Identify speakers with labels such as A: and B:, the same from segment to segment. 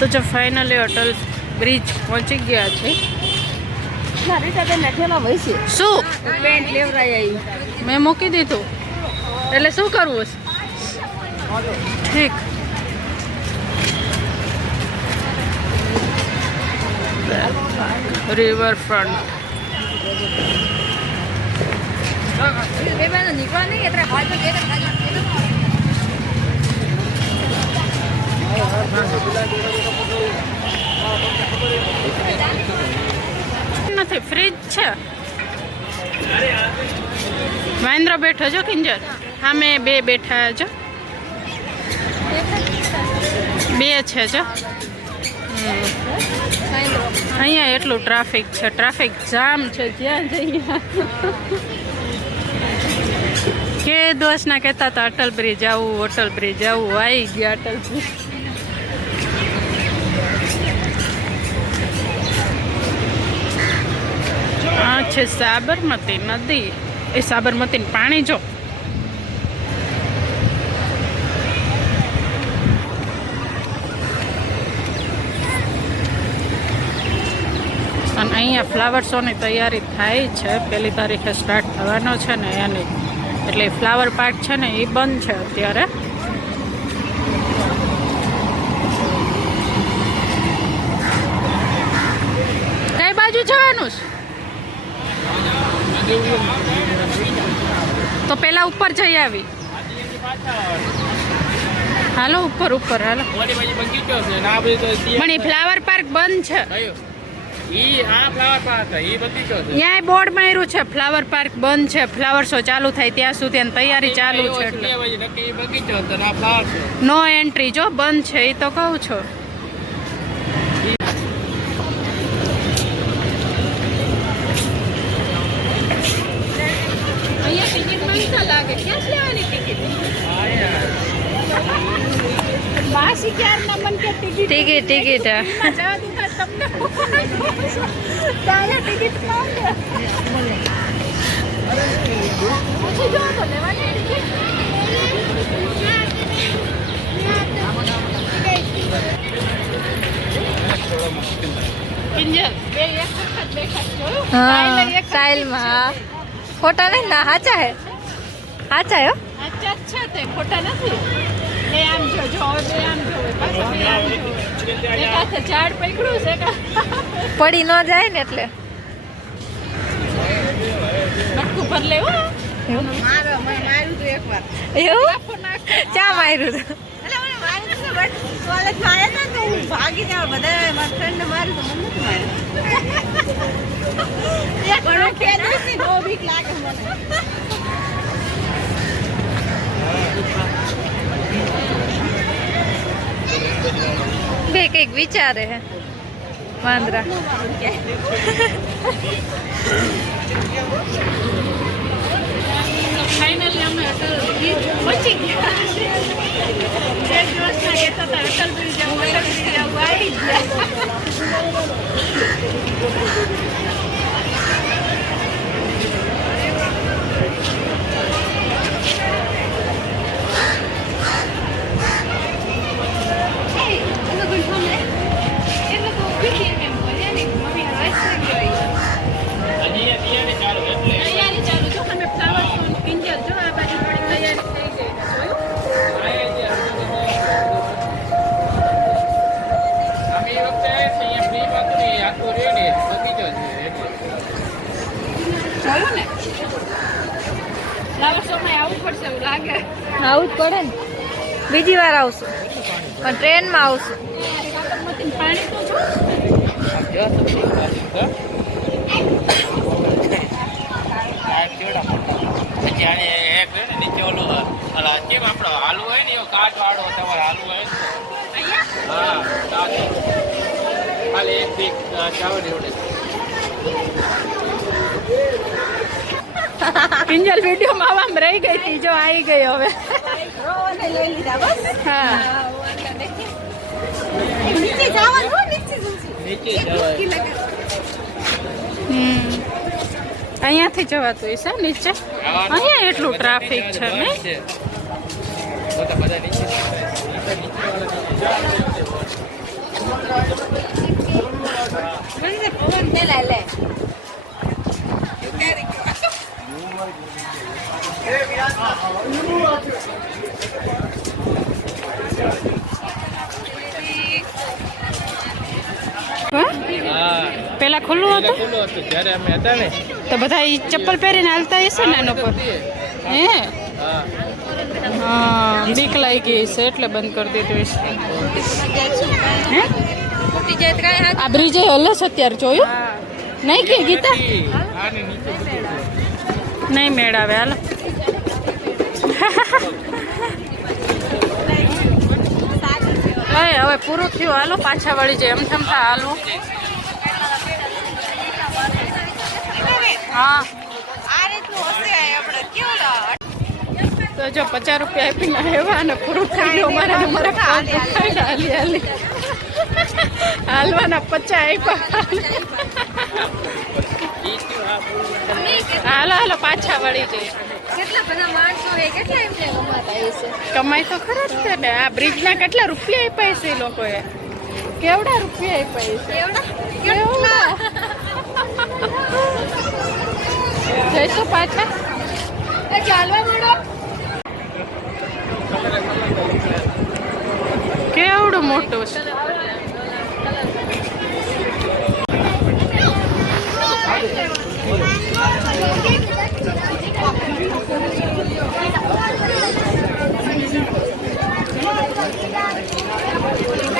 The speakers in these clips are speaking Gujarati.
A: તો જો ફાઇનલી અટલ બ્રિજ પહોંચી ગયા છે. શું?
B: પેન્ટ લેવરાય આવી
A: મેં મૂકી દીધું. એટલે શું કરવું? છે ઠીક રિવરફ્રન્ટ
B: બેબાનો નીકળવા નહીં એટલે
A: નથી ફ્રીજ છે. મહેન્દ્ર બેઠો છો કિંજર મેં બે બેઠા છો બે છે જો. અહીંયા એટલું ટ્રાફિક છે. ટ્રાફિક જામ છે. જ્યાં જઈએ. કે દોસ્તના કહેતા હતા, અટલ બ્રિજ આવું, અટલ બ્રિજ આવું આવી ગયા અટલ બ્રિજ આ છે સાબરમતી નદી. એ સાબરમતી પાણી જો. અને અહીંયા ફ્લાવર શોની તૈયારી થાય છે. પહેલી તારીખે સ્ટાર્ટ થવાનો છે ને એની. એટલે ફ્લાવર પાર્ક છે ને એ બંધ છે અત્યારે. કઈ બાજુ જવાનું છે? તો પેલા ઉપર જઈ આવી હાલો ઉપર ઉપર હાલો
C: ત્યાં
A: પણ એ ફ્લાવર પાર્ક બંધ છે ત્યાંય બોર્ડ માર્યું છે ફ્લાવર પાર્ક બંધ છે ફ્લાવર શો ચાલુ થાય ત્યાં સુધી તૈયારી ચાલુ છે
C: નો
A: એન્ટ્રી જો બંધ છે એ તો કહું છું એક ટિકિટ
B: સ્ટાઇલમાં હા ખોટા નહીં ના હાચા હે? હાચા હો
A: અચ્છા જ તે ખોટા નથી? એ આમ જો જો હવે આમ જો પાછા આમ જો. એક ઝાડ પકડ્યું છે
B: પડી ન જાય ને એટલે.
A: નટકું ભર લેવું
B: ચા માર્યું.
A: ભાગી જાવ બધા મારા ફ્રેન્ડ માર્યું તો મને નથી માર્યું. બીક લાગે મને.
B: વિચારે હે વાંદરા
A: ફાઇનલી અમે અટલ બ્રિજ પહોંચી ગયા એક દિવસના કહેતા હતા અટલ બ્રિજ આવું અટલ બ્રિજ આવું આવી ગયા જોયું
C: ને
A: ફ્લાવર શો આવવું પડશે એવું લાગે.
B: આવું જ પડે ને. બીજી વાર આવશું. પણ ટ્રેનમાં આવશું.
C: નીચે ઓલું કેમ આપણો હાલવું હોય ને એવો કાચવાળો તમારે હાલવું હોય. હા કાચ. ખાલી એક દીક ચાવડ
A: કિંજલ વીડિયો માં આમ રહી ગઈ હતી, જો આવી ગઈ હવે. અહીંયાથી જવાતું હશે, નીચે? અહીંયા એટલું ટ્રાફિક છે ને
C: પવન
A: પેલા લે.
C: ખુલ્લું
A: હતું?
C: ખુલ્લું હતું. જ્યારે અમે હતા ને
A: તો બધા ઈ ચપ્પલ પહેરીને હાલતા હશે ને એનો પર હે?
C: હા.
A: બીક લાગી ગઈ છે એટલે બંધ કરી દીધું હશે. હે? આ બ્રિજે હલે છે અત્યારે જોયું? નહીં કે ગીતા? નહીં મેળાવે હાલો. હવે પૂરું થયું. હાલો પાછા વળી જાય એમ થમતા થા હા.
B: આ રીતનું હશે આપણે કેવું
A: તો જો પચાસ રૂપિયા આપીને આવ્યા અને પૂરું થઈ ગયું મારા મારા હાલી હાલી. હાલવાના પચાસ આપ્યા હાલો. હાલો પાછા વળી જાય
B: કેટલા બધા માણસો એ કેટલા એમને કમાતા હશે
A: કમાઈ તો ખરા જ છે ને આ બ્રિજના કેટલા રૂપિયા આપ્યા છે લોકોએ? કેવડા રૂપિયા આપ્યા છે
B: કેવડા?
A: જઈશું પાછા
B: એ ચાલવા મળો
A: કેવડું મોટું છે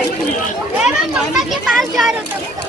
D: पापा के पास जा रहे हो पापा मम्मी के पास जा रहे हो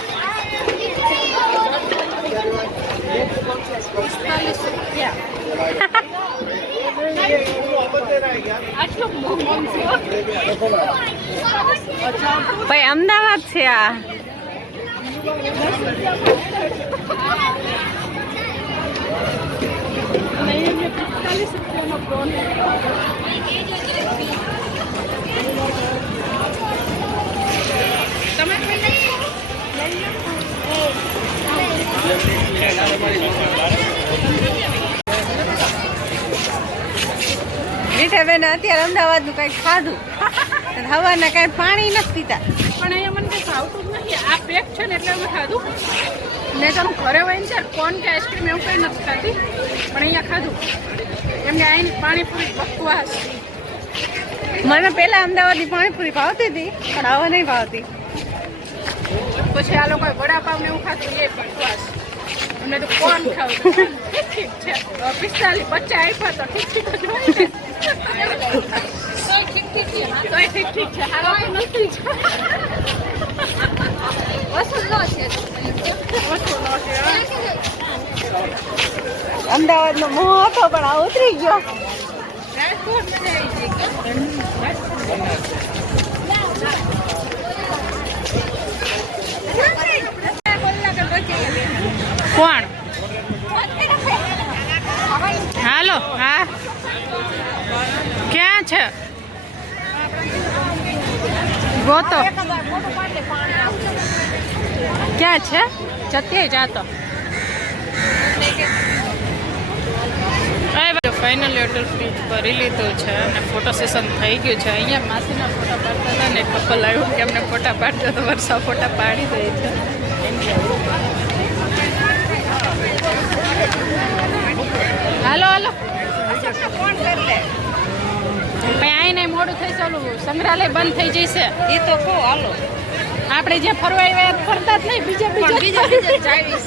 B: ભાઈ અમદાવાદ છે આ. બેન અત્યારે અમદાવાદનું કંઈક ખાધું? હવાના કાંઈ પાણી નથી પીતા.
A: પણ અહીંયા મને કંઈ ભાવતું જ નથી. આ પેક છે ને એટલે અમે ખાધું. ને તો હું ઘરે વહીને ને કોન કે આઈસ્ક્રીમ એવું કંઈ નથી ખાતી પણ અહીંયા ખાધું. એમને આવીને પાણીપુરી બકવાસ.
B: મને પહેલાં અમદાવાદની પાણીપુરી ભાવતી હતી પણ હવે નહીં ભાવતી.
A: પછી આ લોકોએ વડાપાવ ને એવું ખાતું એ બકવાસ. અમને તો કોણ ખાવું ઠીક ઠીક છે. પિસ્તાલીસ બચ્ચા આપ્યા તો ઠીક ઠીક ઠીક છે તોય ઠીક ઠીક છે હારો નથી
B: ન મોહ હતો પણ આ ઉતરી ગયો.
A: કોણ? હાલો હા. ક્યાં છે? ગોતો. ક્યાં છે? જતી જાતો ફાઇનલી હોટલ ફ્રીજ ભરી લીધું છે અને ફોટો સેશન થઈ ગયું છે. અહીંયા માસીના ફોટા પાડતા હતા ને કપલ આવ્યું કે અમને ફોટા પાડતા તો વર્ષા ફોટા પાડી દે છે. હાલો હાલો. ભાઈ અહીં નહીં મોડું થઈ ચાલું સંગ્રહાલય બંધ થઈ જશે.
B: એ તો કહો હાલો.
A: આપણે જે ફરવા આવ્યા ફરતા જ નહીં બીજા બીજા
B: બીજા બીજા જાવી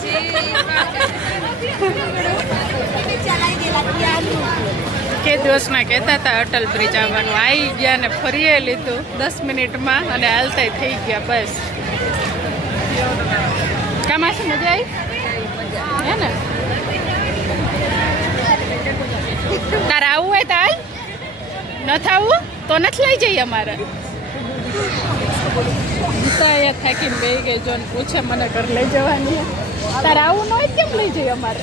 A: કે દિવસમાં કહેતા હતા અટલ બ્રિજ આવવાનું. આવી ગયા ને ફરીએ લીધું. દસ મિનિટમાં અને હાલતા થઈ ગયા બસ. કામાશી મજા આવી હે ને? તારે આવવું હોય તો હાલ નથી આવવું તો નથી લઈ જઈએ અમારે. ગીતા અહીંયા થાકીને બે ગઈ જો ને પૂછે, મને ઘર લઈ જવાની તારે આવું ન હોય કેમ લઈ જઈએ અમારે?